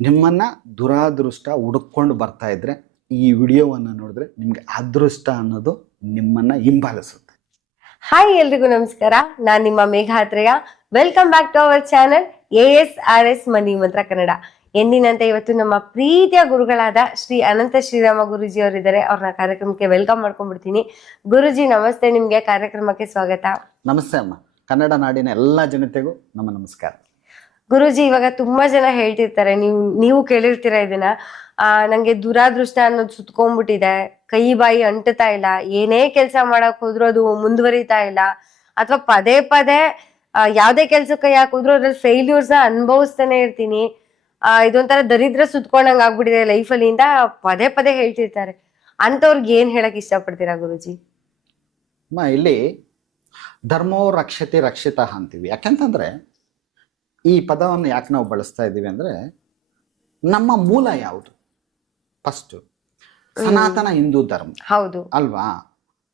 ನಿಮ್ಮನ್ನ ದುರಾದೃಷ್ಟ ಹುಡುಕೊಂಡು ಬರ್ತಾ ಇದ್ರೆ ಈ ವಿಡಿಯೋವನ್ನು ನೋಡಿದ್ರೆ ನಿಮಗೆ ಅದೃಷ್ಟ ಅನ್ನೋದು ನಿಮ್ಮನ್ನು ಹಿಂಬಾಲಿಸುತ್ತೆ. ಹಾಯ್ ಎಲ್ರಿಗೂ ನಮಸ್ಕಾರ. ನಾನು ನಿಮ್ಮ Meghatreya welcome back to our channel A S R S money Mantra Kannada. ಎಂದಿನಂತೆ ಇವತ್ತು ನಮ್ಮ ಪ್ರೀತಿಯ ಗುರುಗಳಾದ ಶ್ರೀ ಅನಂತ ಶ್ರೀರಾಮ ಗುರುಜಿ ಅವರಿದ್ದಾರೆ. ಅವ್ರನ್ನ ಕಾರ್ಯಕ್ರಮಕ್ಕೆ ವೆಲ್ಕಮ್ ಮಾಡ್ಕೊಂಡ್ಬಿಡ್ತೀನಿ. ಗುರುಜಿ ನಮಸ್ತೆ. ನಿಮಗೆ ಕಾರ್ಯಕ್ರಮಕ್ಕೆ ಸ್ವಾಗತ. ನಮಸ್ತೆ ಅಮ್ಮ. ಕನ್ನಡ ನಾಡಿನ ಎಲ್ಲ ಜನತೆಗೂ ನಮ್ಮ ನಮಸ್ಕಾರ. ಗುರುಜಿ ಇವಾಗ ತುಂಬಾ ಜನ ಹೇಳ್ತಿರ್ತಾರೆ, ನೀವು ನೀವು ಕೇಳಿರ್ತೀರ ಇದನ್ನ. ಆ, ನಂಗೆ ದುರಾದೃಷ್ಟ ಅನ್ನೋದು ಸುತ್ಕೊಂಡ್ಬಿಟ್ಟಿದೆ. ಕೈ ಬಾಯಿ ಅಂಟುತ್ತಾ ಇಲ್ಲ. ಏನೇ ಕೆಲಸ ಮಾಡಕ್ ಹೋದ್ರು ಅದು ಮುಂದುವರಿತಾ ಇಲ್ಲ. ಅಥವಾ ಪದೇ ಪದೇ ಯಾವ್ದೇ ಕೆಲ್ಸಕ್ಕೆ ಕೈ ಹಾಕಿದ್ರು ಅದ್ರಲ್ಲಿ ಫೇಲ್ಯೂರ್ಸ್ ಅನುಭವಿಸ್ತಾನೆ ಇರ್ತೀನಿ. ಆ, ಇದೊಂಥರ ದರಿದ್ರ ಸುತ್ಕೊಂಡಂಗ್ ಆಗ್ಬಿಟ್ಟಿದೆ ಲೈಫ್ ಅಲ್ಲಿಂದ ಪದೇ ಪದೇ ಹೇಳ್ತಿರ್ತಾರೆ. ಅಂತವ್ರಿಗೆ ಏನ್ ಹೇಳಕ್ ಇಷ್ಟಪಡ್ತೀರಾ ಗುರುಜಿ? ಇಲ್ಲಿ ಧರ್ಮೋ ರಕ್ಷತೆ ರಕ್ಷಿತ ಅಂತೀವಿ. ಯಾಕೆಂತಂದ್ರೆ ಈ ಪದವನ್ನು ಯಾಕೆ ನಾವು ಬಳಸ್ತಾ ಇದ್ದೀವಿ ಅಂದ್ರೆ ನಮ್ಮ ಮೂಲ ಯಾವುದು? ಫಸ್ಟ್ ಸನಾತನ ಹಿಂದೂ ಧರ್ಮ. ಹೌದು. ಅಲ್ವಾ?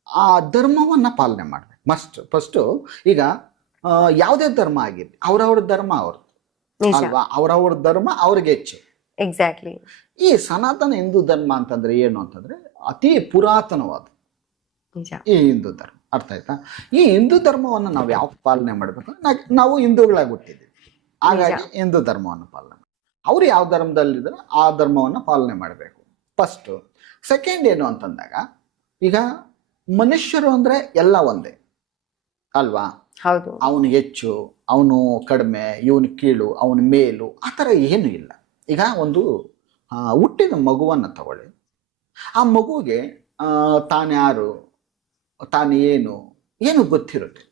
ಆ ಧರ್ಮವನ್ನ ಪಾಲನೆ ಮಾಡಬೇಕು. ಮಸ್ಟ್ ಫಸ್ಟು ಈಗ ಯಾವುದೇ ಧರ್ಮ ಆಗಿರಲಿ ಅವ್ರವ್ರ ಧರ್ಮ ಅವ್ರದ್ದು. ಅಲ್ವಾ? ಅವ್ರವ್ರ ಧರ್ಮ ಅವ್ರಿಗೆ ಹೆಚ್ಚು. ಎಕ್ಸಾಕ್ಟ್ಲಿ ಈ ಸನಾತನ ಹಿಂದೂ ಧರ್ಮ ಅಂತಂದ್ರೆ ಏನು ಅಂತಂದ್ರೆ ಅತಿ ಪುರಾತನವಾದ ಈ ಹಿಂದೂ ಧರ್ಮ. ಅರ್ಥ ಆಯ್ತಾ? ಈ ಹಿಂದೂ ಧರ್ಮವನ್ನು ನಾವು ಯಾವ ಪಾಲನೆ ಮಾಡಬೇಕು? ನಾವು ಹಿಂದೂಗಳಾಗಿ ಹುಟ್ಟಿದ್ದೀವಿ. ಹಾಗಾಗಿ ಹಿಂದೂ ಧರ್ಮವನ್ನು ಪಾಲನೆ ಅವ್ರು ಯಾವ ಧರ್ಮದಲ್ಲಿದ್ದಾರೆ ಆ ಧರ್ಮವನ್ನು ಪಾಲನೆ ಮಾಡಬೇಕು. ಫಸ್ಟು ಸೆಕೆಂಡ್ ಏನು ಅಂತಂದಾಗ ಈಗ ಮನುಷ್ಯರು ಅಂದ್ರೆ ಎಲ್ಲ ಒಂದೇ ಅಲ್ವಾ? ಹೌದು. ಅವನು ಹೆಚ್ಚು ಅವನು ಕಡಿಮೆ ಇವನು ಕೀಳು ಅವನು ಮೇಲು ಆ ಥರ ಏನು ಇಲ್ಲ. ಈಗ ಒಂದು ಹುಟ್ಟಿದ ಮಗುವನ್ನು ತಗೊಳ್ಳಿ. ಆ ಮಗುವಿಗೆ ಆ, ತಾನ್ಯಾರು ತಾನು ಏನು ಏನು ಗೊತ್ತಿರುತ್ತೆ?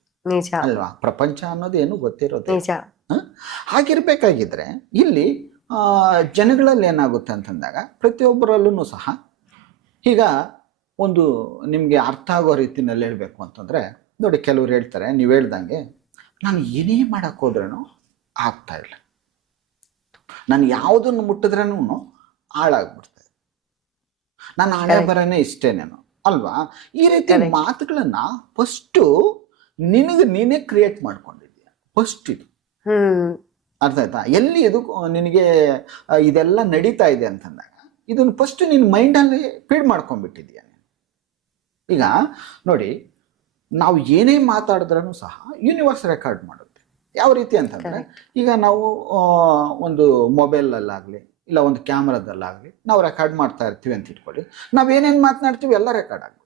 ಅಲ್ವಾ? ಪ್ರಪಂಚ ಅನ್ನೋದು ಏನು ಗೊತ್ತಿರುತ್ತೆ ನಿಜ ಹಾಗಿರ್ಬೇಕಾಗಿದ್ರೆ ಇಲ್ಲಿ ಆ, ಜನಗಳಲ್ಲಿ ಏನಾಗುತ್ತೆ ಅಂತಂದಾಗ ಪ್ರತಿಯೊಬ್ಬರಲ್ಲೂ ಸಹ ಈಗ ಒಂದು ನಿಮಗೆ ಅರ್ಥ ಆಗೋ ರೀತಿನಲ್ಲಿ ಹೇಳಬೇಕು ಅಂತಂದರೆ ನೋಡಿ ಕೆಲವ್ರು ಹೇಳ್ತಾರೆ ನೀವು ಹೇಳ್ದಂಗೆ ನಾನು ಏನೇ ಮಾಡಕ್ಕೆ ಹೋದ್ರೂ ಆಗ್ತಾ ಇಲ್ಲ. ನಾನು ಯಾವುದನ್ನು ಮುಟ್ಟಿದ್ರೂ ಹಾಳಾಗ್ಬಿಡ್ತದೆ ನಾನು ಹಣೆ. ಬರನೇ ಇಷ್ಟೇನೇನು? ಅಲ್ವಾ? ಈ ರೀತಿ. ಮಾತುಗಳನ್ನ ಫಸ್ಟು ನಿನಗೆ ನೀನೇ ಕ್ರಿಯೇಟ್ ಮಾಡ್ಕೊಂಡಿದ್ದೀಯ. ಫಸ್ಟ್ ಇದು. ಅರ್ಥ ಆಯ್ತಾ? ಎಲ್ಲಿ ಇದು ನಿನಗೆ ಇದೆಲ್ಲ ನಡೀತಾ ಇದೆ ಅಂತಂದಾಗ ಇದನ್ನು ಫಸ್ಟ್ ನಿನ್ನ ಮೈಂಡಲ್ಲಿ ಫೀಡ್ ಮಾಡ್ಕೊಂಡ್ಬಿಟ್ಟಿದೀಯ ನೀನು. ಈಗ ನೋಡಿ ನಾವು ಏನೇ ಮಾತಾಡಿದ್ರೂ ಸಹ ಯೂನಿವರ್ಸ್ ರೆಕಾರ್ಡ್ ಮಾಡುತ್ತೆ. ಯಾವ ರೀತಿ ಅಂತಂದರೆ ಈಗ ನಾವು ಒಂದು ಮೊಬೈಲಲ್ಲಾಗಲಿ ಇಲ್ಲ ಒಂದು ಕ್ಯಾಮ್ರಾದಲ್ಲಾಗಲಿ ನಾವು ರೆಕಾರ್ಡ್ ಮಾಡ್ತಾ ಇರ್ತೀವಿ ಅಂತ ಇಟ್ಕೊಳ್ಳಿ. ನಾವು ಏನೇನು ಮಾತನಾಡ್ತೀವಿ? ಎಲ್ಲ ರೆಕಾರ್ಡ್ ಆಗ್ಬೇಕು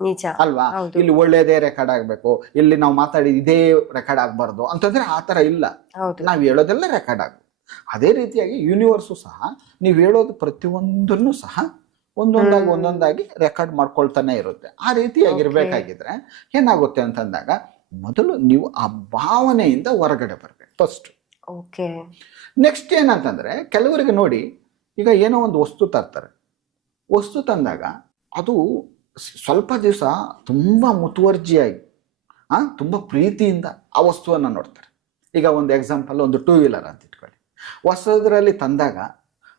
ನಿಜ ಅಲ್ವಾ? ಇಲ್ಲಿ ಒಳ್ಳೇದೇ ರೆಕಾರ್ಡ್ ಆಗ್ಬೇಕು. ಇಲ್ಲಿ ನಾವು ಮಾತಾಡಿ ಇದೇ ರೆಕಾರ್ಡ್ ಆಗ್ಬಾರ್ದು. ಅಂತಂದ್ರೆ ಆ ತರ ಇಲ್ಲ. ನಾವು ಹೇಳೋದೆಲ್ಲ ರೆಕಾರ್ಡ್ ಆಗ ಅದೇ ರೀತಿಯಾಗಿ ಯೂನಿವರ್ಸು ಸಹ ನೀವು ಹೇಳೋದು ಪ್ರತಿಯೊಂದನ್ನು ಸಹ ಒಂದೊಂದಾಗಿ ಒಂದೊಂದಾಗಿ ರೆಕಾರ್ಡ್ ಮಾಡ್ಕೊಳ್ತಾನೆ ಇರುತ್ತೆ. ಆ ರೀತಿಯಾಗಿರ್ಬೇಕಾಗಿದ್ರೆ ಏನಾಗುತ್ತೆ ಅಂತಂದಾಗ ಮೊದಲು ನೀವು ಆ ಭಾವನೆಯಿಂದ ಹೊರಗಡೆ ಬರಬೇಕು ಫಸ್ಟ್ ಓಕೆ ನೆಕ್ಸ್ಟ್ ಏನಂತಂದ್ರೆ ಕೆಲವರಿಗೆ ನೋಡಿ ಈಗ ಏನೋ ಒಂದು ವಸ್ತು ತರ್ತಾರೆ. ವಸ್ತು ತಂದಾಗ ಅದು ಸ್ವಲ್ಪ ದಿವಸ ತುಂಬ ಮುತುವರ್ಜಿಯಾಗಿ ಆ ತುಂಬ ಪ್ರೀತಿಯಿಂದ ಆ ವಸ್ತುವನ್ನು ನೋಡ್ತಾರೆ. ಈಗ ಒಂದು ಎಕ್ಸಾಂಪಲ್ ಒಂದು ಟೂ ವೀಲರ್ ಅಂತ ಇಟ್ಕೊಳ್ಳಿ. ಹೊಸದ್ರಲ್ಲಿ ತಂದಾಗ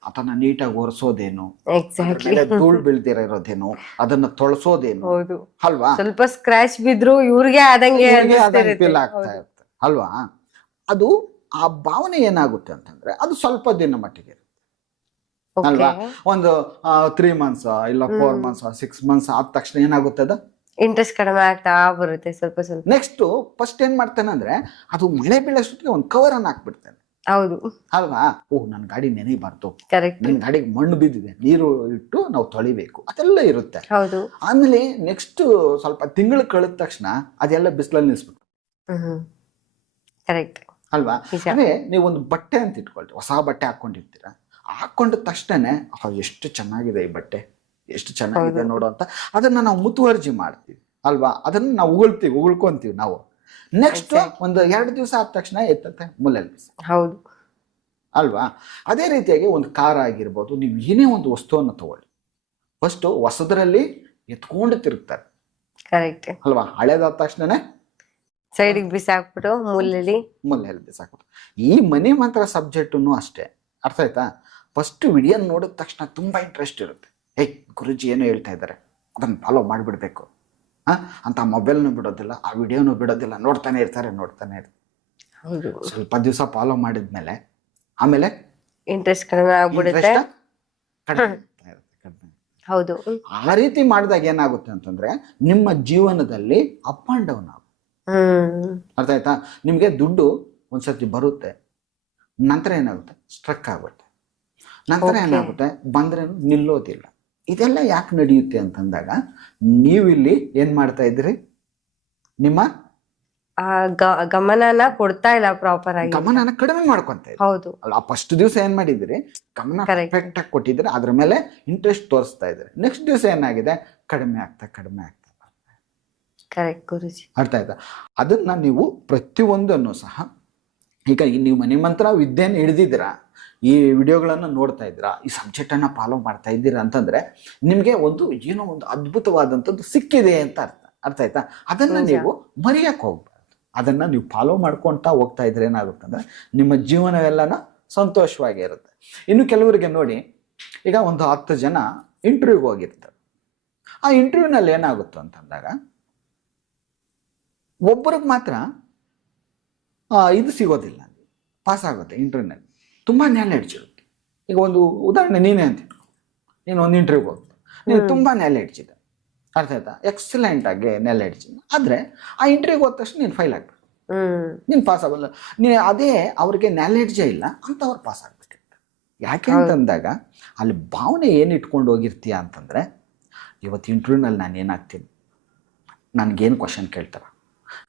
ಅದನ್ನ ನೀಟಾಗಿ ಒರೆಸೋದೇನು? ಧೂಳು ಬೀಳ್ದಿರ ಇರೋದೇನು? ಅದನ್ನ ತೊಳಸೋದೇನು? ಅಲ್ವಾ? ಸ್ವಲ್ಪ ಸ್ಕ್ರಾಚ್ ಬಿದ್ರು ಇವ್ರಿಗೆ ಆದಂಗೆ ಆಗ್ತಾ ಇರುತ್ತೆ. ಅಲ್ವಾ? ಅದು ಆ ಭಾವನೆ ಏನಾಗುತ್ತೆ ಅಂತಂದ್ರೆ ಅದು ಸ್ವಲ್ಪ ದಿನ ಮಟ್ಟಿಗೆ. ಅಲ್ವಾ? ಒಂದು ತ್ರೀ ಮಂತ್ಸ್ ಇಲ್ಲ ಫೋರ್ ಮಂತ್ಸ್ ಸಿಕ್ಸ್ ಮಂತ್ಸ್ ಆದ ತಕ್ಷಣ ಏನಾಗುತ್ತೆ ಅದು? ಇಂಟ್ರೆಸ್ಟ್ ಕಡಿಮೆ ಆಗ್ತಾ ಬರುತ್ತೆ ಸ್ವಲ್ಪ ಸ್ವಲ್ಪ. ನೆಕ್ಸ್ಟ್ ಫಸ್ಟ್ ಏನ್ ಮಾಡ್ತೇನೆ ಅಂದ್ರೆ ಅದು ಮಳೆ ಬೀಳೋಷ್ಟೊತ್ತಿಗೆ ಒಂದು ಕವರ್ ಅನ್ನ ಹಾಕ್ಬಿಡ್ತೇನೆ. ಹೌದು. ಅಲ್ವಾ? ಓಹ್ ನನ್ನ ಗಾಡಿ ನೆನೆಬಾರ್ದು ಕರೆಕ್ಟ್ ನನ್ನ ಗಾಡಿಗೆ ಮಣ್ಣು ಬಿದ್ದಿದೆ. ನೀರು ಇಟ್ಟು ನಾವು ತೊಳಿಬೇಕು. ಅದೆಲ್ಲ ಇರುತ್ತೆ. ಹೌದು. ಆಮೇಲೆ ನೆಕ್ಸ್ಟ್ ಸ್ವಲ್ಪ ತಿಂಗಳು ಕಳೆದ ತಕ್ಷಣ ಅದೆಲ್ಲ ಬಿಸಿಲಲ್ಲಿ ನಿಲ್ಸ್ಬಿಟ್ಟು. ಕರೆಕ್ಟ್ ಅಲ್ವಾ? ಅದೇ ನೀವು ಒಂದು ಬಟ್ಟೆ ಅಂತ ಇಟ್ಕೊಳ್ತೀವಿ. ಹೊಸ ಬಟ್ಟೆ ಹಾಕೊಂಡಿರ್ತೀರ? ಹಾಕೊಂಡ ತಕ್ಷಣನೇ ಆಹ್, ಎಷ್ಟು ಚೆನ್ನಾಗಿದೆ ಈ ಬಟ್ಟೆ ಎಷ್ಟು ಚೆನ್ನಾಗಿದೆ. ನೋಡು ಅಂತ ಅದನ್ನ ನಾವು ಮುತುವರ್ಜಿ ಮಾಡ್ತೀವಿ ಅಲ್ವಾ? ಅದನ್ನ ನಾವು ಉಗುಳ್ತೀವಿ ಉಗುಳ್ಕೊಂತೀವಿ ನಾವು. ನೆಕ್ಸ್ಟ್ ಒಂದು ಎರಡು ದಿವಸ ಆದ ತಕ್ಷಣ ಎತ್ತಂತೆ ಮುಲ್ಲಲ್ಲಿ ಬಿಸಿ ಹೌದು. ಅಲ್ವಾ? ಅದೇ ರೀತಿಯಾಗಿ ಒಂದು ಕಾರ್ ಆಗಿರ್ಬೋದು ನೀವು ಏನೇ ಒಂದು ವಸ್ತುವನ್ನು ತಗೊಳ್ಳಿ. ಫಸ್ಟು ಹೊಸದರಲ್ಲಿ ಎತ್ಕೊಂಡು ತಿರುಗ್ತಾರೆ. ಕರೆಕ್ಟ್ ಅಲ್ವಾ? ಹಳೇದಾದ ತಕ್ಷಣನೇ ಸೈಡಿಗೆ ಬಿಸಾಕ್ಬಿಟ್ಟು ಮುಲ್ಲಲ್ಲಿ. ಮುಲ್ಲಲ್ಲಿ ಬಿಸಾಕ್ಬಿಟ್ಟು. ಈ ಮನೆ ಮಾತ್ರ ಸಬ್ಜೆಕ್ಟ್ ಅಷ್ಟೇ. ಅರ್ಥ ಆಯ್ತಾ? ಫಸ್ಟ್ ವಿಡಿಯೋ ನೋಡಿದ ತಕ್ಷಣ ತುಂಬ ಇಂಟ್ರೆಸ್ಟ್ ಇರುತ್ತೆ. ಏಯ್ ಗುರುಜಿ ಏನು ಹೇಳ್ತಾ ಇದ್ದಾರೆ. ಅದನ್ನು ಫಾಲೋ ಮಾಡಿಬಿಡ್ಬೇಕು. ಹಾಂ? ಅಂತ ಮೊಬೈಲ್ನು ಬಿಡೋದಿಲ್ಲ ಆ ವಿಡಿಯೋನು ಬಿಡೋದಿಲ್ಲ. ನೋಡ್ತಾನೆ ಇರ್ತಾರೆ ನೋಡ್ತಾನೆ ಇರ್ತಾರೆ. ಹೌದು. ಸ್ವಲ್ಪ ದಿವಸ ಫಾಲೋ ಮಾಡಿದ್ಮೇಲೆ ಆಮೇಲೆ ಇಂಟ್ರೆಸ್ಟ್ ಕಡಿಮೆ ಆಗ್ಬಿಡುತ್ತೆ. ಹೌದು. ಆ ರೀತಿ ಮಾಡಿದಾಗ ಏನಾಗುತ್ತೆ ಅಂತಂದ್ರೆ ನಿಮ್ಮ ಜೀವನದಲ್ಲಿ ಅಪ್ ಅಂಡ್ ಡೌನ್ ಆಗುತ್ತೆ. ಅರ್ಥ ಆಯ್ತಾ? ನಿಮಗೆ ದುಡ್ಡು ಒಂದ್ಸತಿ ಬರುತ್ತೆ ನಂತರ ಏನಾಗುತ್ತೆ? ಸ್ಟ್ರಕ್ ಆಗುತ್ತೆ. ನಂತರ. ಏನಾಗುತ್ತೆ? ಬಂದ್ರೆ ನಿಲ್ಲೋದಿಲ್ಲ. ಇದೆಲ್ಲ ಯಾಕೆ ನಡೆಯುತ್ತೆ ಅಂತಂದಾಗ ನೀವಿಲ್ಲಿ ಏನ್ ಮಾಡ್ತಾ ಇದ್ರಿ ನಿಮ್ಮ ಗಮನನ ಕೊಡ್ತಾ ಇಲ್ಲ ಪ್ರಾಪರ್ ಆಗಿ. ಗಮನನ ಕಡಿಮೆ ಮಾಡ್ಕೊಂತ ಹೌದು. ಅಲ್ಲ ಫಸ್ಟ್ ದಿವಸ ಏನ್ ಮಾಡಿದ್ರಿ ಗಮನ ಕರೆಕ್ಟ್ ಆಗಿ ಕೊಟ್ಟಿದ್ರೆ ಅದ್ರ ಮೇಲೆ ಇಂಟ್ರೆಸ್ಟ್ ತೋರಿಸ್ತಾ ಇದ್ರಿ ನೆಕ್ಸ್ಟ್ ದಿವಸ ಏನಾಗಿದೆ? ಕಡಿಮೆ ಆಗ್ತಾ ಕಡಿಮೆ ಆಗ್ತಾ. ಕರೆಕ್ಟ್ ಗುರುಜಿ. ಅರ್ಥ ಆಯ್ತಾ? ಅದನ್ನ ನೀವು ಪ್ರತಿಯೊಂದನ್ನು ಸಹ ಈಗ ನೀವು ಮನೆ ಮಂತ್ರ ವಿದ್ಯೆಯನ್ನು ಹಿಡಿದಿದ್ದೀರಾ? ಈ ವಿಡಿಯೋಗಳನ್ನು ನೋಡ್ತಾ ಇದ್ದೀರಾ ಈ ಸಬ್ಜೆಕ್ಟನ್ನು ಫಾಲೋ ಮಾಡ್ತಾ ಇದ್ದೀರಾ ಅಂತಂದರೆ ನಿಮಗೆ ಒಂದು ಏನೋ ಒಂದು ಅದ್ಭುತವಾದಂಥದ್ದು ಸಿಕ್ಕಿದೆ ಅಂತ ಅರ್ಥ ಅರ್ಥ ಆಯ್ತಾ? ಅದನ್ನು ನೀವು ಮರೆಯಕ್ಕೆ ಹೋಗ್ಬಾರ್ದು. ಅದನ್ನು ನೀವು ಫಾಲೋ ಮಾಡ್ಕೊಳ್ತಾ ಹೋಗ್ತಾ ಇದ್ರೆ ಏನಾಗುತ್ತೆ ಅಂದ್ರೆ ನಿಮ್ಮ ಜೀವನವೆಲ್ಲನ ಸಂತೋಷವಾಗಿ ಇರುತ್ತೆ. ಇನ್ನು ಕೆಲವರಿಗೆ ನೋಡಿ ಈಗ ಒಂದು ಹತ್ತು ಜನ ಇಂಟರ್ವ್ಯೂಗೆ ಹೋಗಿರ್ತಾರೆ. ಆ ಇಂಟರ್ವ್ಯೂನಲ್ಲಿ ಏನಾಗುತ್ತೆ ಅಂತಂದಾಗ ಒಬ್ಬರಿಗೆ ಮಾತ್ರ ಇದು ಸಿಗೋದಿಲ್ಲ ಪಾಸ್ ಆಗುತ್ತೆ ಇಂಟರ್ವ್ಯೂನಲ್ಲಿ ತುಂಬ ನಾಲೆಡ್ಜ್ ಇರುತ್ತೆ ಈಗ ಒಂದು ಉದಾಹರಣೆ ನೀನೇ ಅಂತ ನೀನು ಒಂದು ಇಂಟರ್ವ್ಯೂಗೆ ಹೋಗ್ತು ನೀನು. ತುಂಬ ನಾಲೆಡ್ಜ್ ಇದೆ ಅರ್ಥ ಆಯ್ತಾ? ಎಕ್ಸಲೆಂಟ್ ಆಗಿ ನಾಲೆಡ್ಜ್ ಆದ್ರೆ ಆ ಇಂಟರ್ವ್ಯೂಗೆ ಹೋದ ತಕ್ಷಣ ನೀನು ಫೈಲ್ ಆಗ್ಬೇಕು ನೀನು ಪಾಸ್ ಆಗಲ್ಲ ನೀ ಅದೇ ಅವ್ರಿಗೆ ನಾಲೆಡ್ಜೇ ಇಲ್ಲ ಅಂತ ಅವ್ರು ಪಾಸ್ ಆಗ್ಬೇಕಿತ್ತು ಯಾಕೆ. ಅಂತಂದಾಗ ಅಲ್ಲಿ ಭಾವನೆ ಏನು ಇಟ್ಕೊಂಡು ಹೋಗಿರ್ತೀಯ ಅಂತಂದ್ರೆ ಇವತ್ತು ಇಂಟರ್ವ್ಯೂನಲ್ಲಿ ನಾನು ಏನಾಗ್ತೀನಿ ನನಗೇನು ಕ್ವಶನ್ ಕೇಳ್ತಾರ?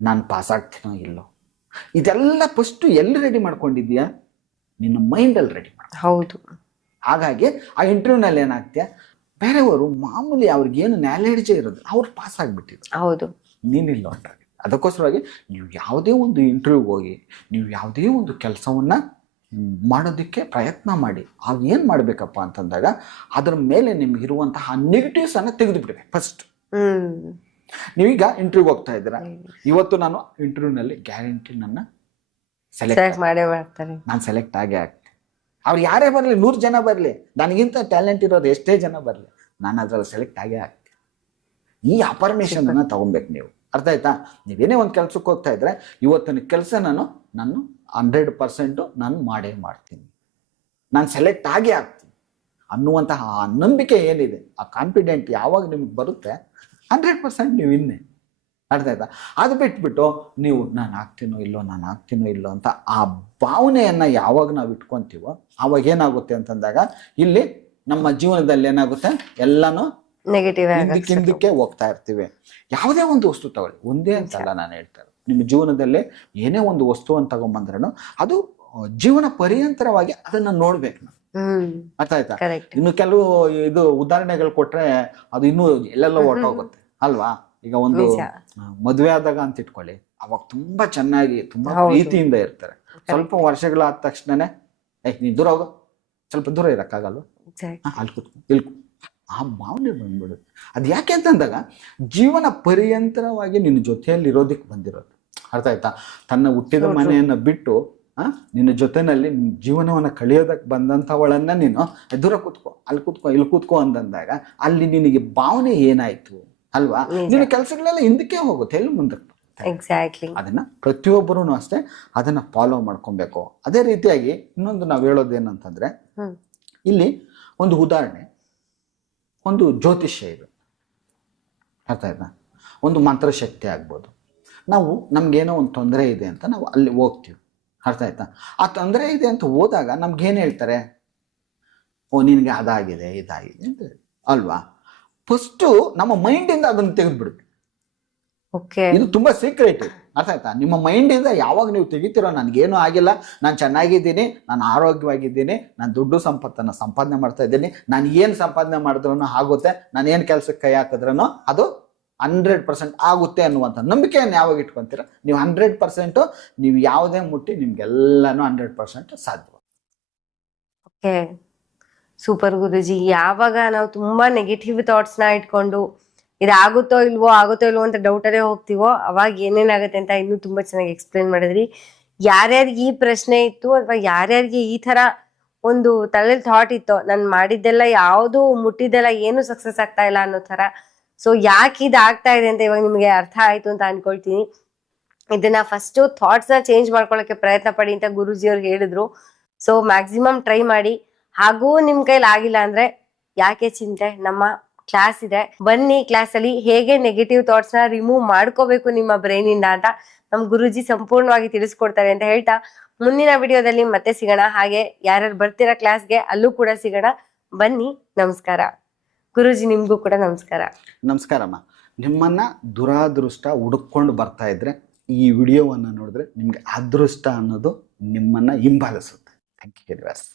ನಾನು ಪಾಸ್ ಆಗ್ತೀನೋ ಇಲ್ಲೋ? ಇದೆಲ್ಲ ಫಸ್ಟು ಎಲ್ಲಿ ರೆಡಿ ಮಾಡ್ಕೊಂಡಿದ್ಯಾ ನಿನ್ನ ಮೈಂಡಲ್ಲಿ ರೆಡಿ ಮಾಡ. ಹೌದು. ಹಾಗಾಗಿ ಆ ಇಂಟರ್ವ್ಯೂನಲ್ಲಿ ಏನಾಗ್ತೀಯ? ಬೇರೆಯವರು ಮಾಮೂಲಿ ಅವ್ರಿಗೇನು ನಾಲೆಡ್ಜೇ ಇರೋದು ಅವ್ರು ಪಾಸ್ ಆಗಿಬಿಟ್ಟಿದ್ರು. ಹೌದು. ನೀನಿಲ್ಲ ಹೊಂಟಾಗಿ ಅದಕ್ಕೋಸ್ಕರವಾಗಿ ನೀವು ಯಾವುದೇ ಒಂದು ಇಂಟರ್ವ್ಯೂಗೆ ಹೋಗಿ ನೀವು ಯಾವುದೇ ಒಂದು ಕೆಲಸವನ್ನು ಮಾಡೋದಕ್ಕೆ ಪ್ರಯತ್ನ ಮಾಡಿ. ಆಗ ಏನು ಮಾಡಬೇಕಪ್ಪ ಅಂತಂದಾಗ ಅದರ ಮೇಲೆ ನಿಮಗಿರುವಂತಹ ನೆಗೆಟಿವ್ಸನ್ನು ತೆಗೆದು ಬಿಡಬೇಕು ಫಸ್ಟ್ ನೀವೀಗ ಇಂಟರ್ವ್ಯೂಗೆ ಹೋಗ್ತಾ ಇದ್ದೀರಾ? ಇವತ್ತು ನಾನು ಇಂಟರ್ವ್ಯೂನಲ್ಲಿ ಗ್ಯಾರಂಟಿ ನನ್ನ ಸೆಲೆಕ್ಟ್ ಮಾಡೇ ಮಾಡ್ತಾರೆ. ನಾನು ಸೆಲೆಕ್ಟ್ ಆಗೇ ಆಗ್ತೀನಿ ಅವ್ರು ಯಾರೇ ಬರಲಿ ನೂರು ಜನ ಬರಲಿ ನನಗಿಂತ ಟ್ಯಾಲೆಂಟ್ ಇರೋದು ಎಷ್ಟೇ ಜನ ಬರಲಿ ನಾನು ಅದ್ರಲ್ಲಿ ಸೆಲೆಕ್ಟ್ ಆಗೇ ಆಗ್ತೀನಿ ಈ ಅಪರ್ಮೇಷನನ್ನು ಅನ್ನ ತಗೊಬೇಕು ನೀವು. ಅರ್ಥ ಆಯ್ತಾ? ನೀವೇನೇ ಒಂದು ಕೆಲ್ಸಕ್ಕೆ ಹೋಗ್ತಾ ಇದ್ರೆ ಇವತ್ತಿನ ಕೆಲಸ ನಾನು ನಾನು ಹಂಡ್ರೆಡ್ ಪರ್ಸೆಂಟು ನಾನು ಮಾಡೇ ಮಾಡ್ತೀನಿ. ನಾನು ಸೆಲೆಕ್ಟ್ ಆಗೇ ಆಗ್ತೀನಿ ಅನ್ನುವಂತಹ ಆ ನಂಬಿಕೆ ಏನಿದೆ ಆ ಕಾನ್ಫಿಡೆಂಟ್ ಯಾವಾಗ ನಿಮ್ಗೆ ಬರುತ್ತೆ ಹಂಡ್ರೆಡ್ ಪರ್ಸೆಂಟ್ ನೀವು ಇನ್ನೇ. ಅರ್ಥ ಆಯ್ತಾ? ಅದು ಬಿಟ್ಬಿಟ್ಟು ನೀವು ನಾನು ಆಗ್ತೀನೋ ಇಲ್ಲೋ ನಾನು ಆಗ್ತೀನೋ ಇಲ್ಲೋ ಅಂತ ಆ ಭಾವನೆಯನ್ನ ಯಾವಾಗ ನಾವು ಇಟ್ಕೊಂತೀವೋ ಅವಾಗ ಏನಾಗುತ್ತೆ ಅಂತಂದಾಗ ಇಲ್ಲಿ ನಮ್ಮ ಜೀವನದಲ್ಲಿ ಏನಾಗುತ್ತೆ? ಎಲ್ಲಾನು ನೆಗೆಟಿವ್ ಹಿಂದಕ್ಕೆ ಹೋಗ್ತಾ ಇರ್ತೀವಿ. ಯಾವುದೇ ಒಂದು ವಸ್ತು ತಗೊಳ್ಳಿ. ಒಂದೇ ಅಂತಲ್ಲ ನಾನು ಹೇಳ್ತಾ ಇರೋದು. ನಿಮ್ಮ ಜೀವನದಲ್ಲಿ ಏನೇ ಒಂದು ವಸ್ತುವನ್ನು ತಗೊಂಬಂದ್ರೂ ಅದು ಜೀವನ ಪರ್ಯಂತರವಾಗಿ ಅದನ್ನ ನೋಡ್ಬೇಕು ನಾವು. ಅರ್ಥ ಆಯ್ತಾ? ಇನ್ನು ಕೆಲವು ಇದು ಉದಾಹರಣೆಗಳು ಕೊಟ್ರೆ ಅದು ಇನ್ನೂ ಎಲ್ಲೆಲ್ಲೋ ಹೊರಟೋಗುತ್ತೆ. ಅಲ್ವಾ? ಈಗ ಒಂದು. ಮದುವೆ ಆದಾಗ ಅಂತ ಇಟ್ಕೊಳ್ಳಿ. ಅವಾಗ ತುಂಬಾ ಚೆನ್ನಾಗಿ ತುಂಬಾ ಪ್ರೀತಿಯಿಂದ ಇರ್ತಾರೆ. ಸ್ವಲ್ಪ ವರ್ಷಗಳಾದ ತಕ್ಷಣನೇ ಏ ನೀ ದೂರ ಹೋಗು. ಸ್ವಲ್ಪ ದೂರ ಇರಕ್ಕಾಗಲ್ವ? ಆ, ಅಲ್ಲಿ ಕೂತ್ಕೊ ಇಲ್ಲಿ ಆ ಭಾವನೆ ಬಂದ್ಬಿಡುತ್ತೆ. ಅದು ಯಾಕೆ ಅಂತಂದಾಗ ಜೀವನ ಪರ್ಯಂತರವಾಗಿ ನಿನ್ನ ಜೊತೆಯಲ್ಲಿ ಇರೋದಕ್ಕೆ ಬಂದಿರೋದು. ಅರ್ಥ ಆಯ್ತಾ? ತನ್ನ ಹುಟ್ಟಿದ. ಮನೆಯನ್ನ ಬಿಟ್ಟು ಆ, ನಿನ್ನ ಜೊತೆನಲ್ಲಿ ಜೀವನವನ್ನ ಕಳಿಯೋದಕ್ಕೆ ಬಂದಂಥವಳನ್ನ ನೀನು "ಏ, ದೂರ ಕೂತ್ಕೋ ಅಲ್ಲಿ ಕೂತ್ಕೋ ಇಲ್ಲಿ ಕೂತ್ಕೋ ಅಂತಂದಾಗ ಅಲ್ಲಿ ನಿನಗೆ ಭಾವನೆ ಏನಾಯ್ತು? ಅಲ್ವಾ. ನಿನ್ನ ಕೆಲಸಗಳೆಲ್ಲ ಹಿಂದಕ್ಕೆ ಹೋಗುತ್ತೆ ಎಲ್ಲಿ ಮುಂದಕ್ಕೆ. ಎಕ್ಸಾಕ್ಟ್ಲಿ ಅದನ್ನ ಪ್ರತಿಯೊಬ್ಬರೂ ಅಷ್ಟೇ ಅದನ್ನ ಫಾಲೋ ಮಾಡ್ಕೊಬೇಕು. ಅದೇ ರೀತಿಯಾಗಿ ಇನ್ನೊಂದು ನಾವು ಹೇಳೋದು ಏನಂತಂದ್ರೆ ಇಲ್ಲಿ ಒಂದು ಉದಾಹರಣೆ ಒಂದು ಜ್ಯೋತಿಷ್ಯ ಇದೆ. ಅರ್ಥ ಆಯ್ತಾ? ಒಂದು ಮಂತ್ರಶಕ್ತಿ ಆಗ್ಬೋದು. ನಾವು ನಮ್ಗೇನೋ ಒಂದು ತೊಂದರೆ ಇದೆ ಅಂತ ನಾವು ಅಲ್ಲಿ ಹೋಗ್ತೀವಿ. ಅರ್ಥ ಆಯ್ತಾ? ಆ ತೊಂದರೆ ಇದೆ ಅಂತ ಹೋದಾಗ ನಮ್ಗೇನು ಹೇಳ್ತಾರೆ? ಓ ನಿನಗೆ ಅದಾಗಿದೆ ಇದಾಗಿದೆ ಅಂತ ಅಲ್ವಾ? ಫಸ್ಟು ನಮ್ಮ ಮೈಂಡಿಂದ ಅದನ್ನು ಓಕೆ ಇದು ತುಂಬಾ ಸೀಕ್ರೆಟ್ ಅರ್ಥ ಆಯ್ತಾ? ನಿಮ್ಮ ಮೈಂಡಿಂದ ಯಾವಾಗ ನೀವು ತೆಗಿತೀರೋ ನನಗೇನು ಆಗಿಲ್ಲ. ನಾನು ಚೆನ್ನಾಗಿದ್ದೀನಿ ನಾನು ಆರೋಗ್ಯವಾಗಿದ್ದೀನಿ ನಾನು ದುಡ್ಡು ಸಂಪತ್ತನ್ನು ಸಂಪಾದನೆ ಮಾಡ್ತಾ ಇದ್ದೀನಿ. ನಾನು ಏನು ಸಂಪಾದನೆ ಮಾಡಿದ್ರೂ ಆಗುತ್ತೆ ನಾನು ಏನು ಕೆಲಸಕ್ಕೆ ಕೈ ಹಾಕಿದ್ರೂ ಅದು ಹಂಡ್ರೆಡ್ ಪರ್ಸೆಂಟ್ ಆಗುತ್ತೆ ಅನ್ನುವಂಥ ನಂಬಿಕೆಯನ್ನು ಯಾವಾಗ ಇಟ್ಕೊಂತೀರ? ನೀವು ಹಂಡ್ರೆಡ್ ಪರ್ಸೆಂಟು ನೀವು ಯಾವುದೇ ಮುಟ್ಟಿ ನಿಮ್ಗೆಲ್ಲನೂ ಹಂಡ್ರೆಡ್ ಪರ್ಸೆಂಟ್ ಸಾಧ್ಯ. ಓಕೆ ಸೂಪರ್ ಗುರುಜಿ, ಯಾವಾಗ ನಾವು ತುಂಬಾ ನೆಗೆಟಿವ್ ಥಾಟ್ಸ್ನ ಇಟ್ಕೊಂಡು ಇದಾಗುತ್ತೋ ಇಲ್ವೋ, ಆಗುತ್ತೋ ಇಲ್ವೋ ಅಂತ ಡೌಟಲ್ಲೇ ಹೋಗ್ತೀವೋ, ಅವಾಗ ಏನೇನಾಗುತ್ತೆ ಅಂತ ಇನ್ನೂ ತುಂಬಾ ಚೆನ್ನಾಗಿ ಎಕ್ಸ್ಪ್ಲೈನ್ ಮಾಡಿದ್ರಿ. ಯಾರ್ಯಾರಿಗೆ ಈ ಪ್ರಶ್ನೆ ಇತ್ತು ಅಥವಾ ಯಾರ್ಯಾರಿಗೆ ಈ ತರ ಒಂದು ತಲೆಯಲ್ಲಿ ಥಾಟ್ ಇತ್ತು, ನಾನು ಮಾಡಿದ್ದೆಲ್ಲ ಯಾವುದು ಮುಟ್ಟಿದ್ದೆಲ್ಲ ಏನು ಸಕ್ಸಸ್ ಆಗ್ತಾ ಇಲ್ಲ ಅನ್ನೋ ತರ ಸೊ ಯಾಕೆ ಇದು ಆಗ್ತಾ ಇದೆ ಅಂತ ಇವಾಗ ನಿಮಗೆ ಅರ್ಥ ಆಯ್ತು ಅಂತ ಅನ್ಕೊಳ್ತೀನಿ. ಇದನ್ನ ಫಸ್ಟ್ ಥಾಟ್ಸ್ನ ಚೇಂಜ್ ಮಾಡ್ಕೊಳ್ಳೋಕೆ ಪ್ರಯತ್ನ ಪಡಿ ಅಂತ ಗುರುಜಿ ಅವ್ರು ಹೇಳಿದ್ರು. ಸೊ ಮ್ಯಾಕ್ಸಿಮಮ್ ಟ್ರೈ ಮಾಡಿ. ಹಾಗೂ ನಿಮ್ ಕೈಲಿ ಆಗಿಲ್ಲ ಅಂದ್ರೆ ಯಾಕೆ ಚಿಂತೆ? ನಮ್ಮ ಕ್ಲಾಸ್ ಇದೆ. ಬನ್ನಿ ಕ್ಲಾಸ್ ಅಲ್ಲಿ ಹೇಗೆ ನೆಗೆಟಿವ್ ಥಾಟ್ಸ್ನ ರಿಮೂವ್ ಮಾಡ್ಕೋಬೇಕು ನಿಮ್ಮ ಬ್ರೈನ್ ಇಂದ ಅಂತ ನಮ್ ಗುರುಜಿ ಸಂಪೂರ್ಣವಾಗಿ ತಿಳಿಸ್ಕೊಡ್ತಾರೆ ಅಂತ ಹೇಳ್ತಾ ಮುಂದಿನ ವಿಡಿಯೋದಲ್ಲಿ ಮತ್ತೆ ಸಿಗೋಣ. ಹಾಗೆ ಯಾರ್ಯಾರು ಬರ್ತೀರಾ ಕ್ಲಾಸ್ಗೆ ಅಲ್ಲೂ ಕೂಡ ಸಿಗೋಣ. ಬನ್ನಿ, ನಮಸ್ಕಾರ. ಗುರುಜಿ, ನಿಮ್ಗೂ ಕೂಡ ನಮಸ್ಕಾರ. ನಮಸ್ಕಾರಮ್ಮ ನಿಮ್ಮನ್ನ ದುರಾದೃಷ್ಟ ಹುಡುಕೊಂಡು ಬರ್ತಾ ಇದ್ರೆ ಈ ವಿಡಿಯೋವನ್ನು ನೋಡಿದ್ರೆ ನಿಮ್ಗೆ ಅದೃಷ್ಟ ಅನ್ನೋದು ನಿಮ್ಮನ್ನ ಹಿಂಬಾಲಿಸುತ್ತೆ. Thank you universe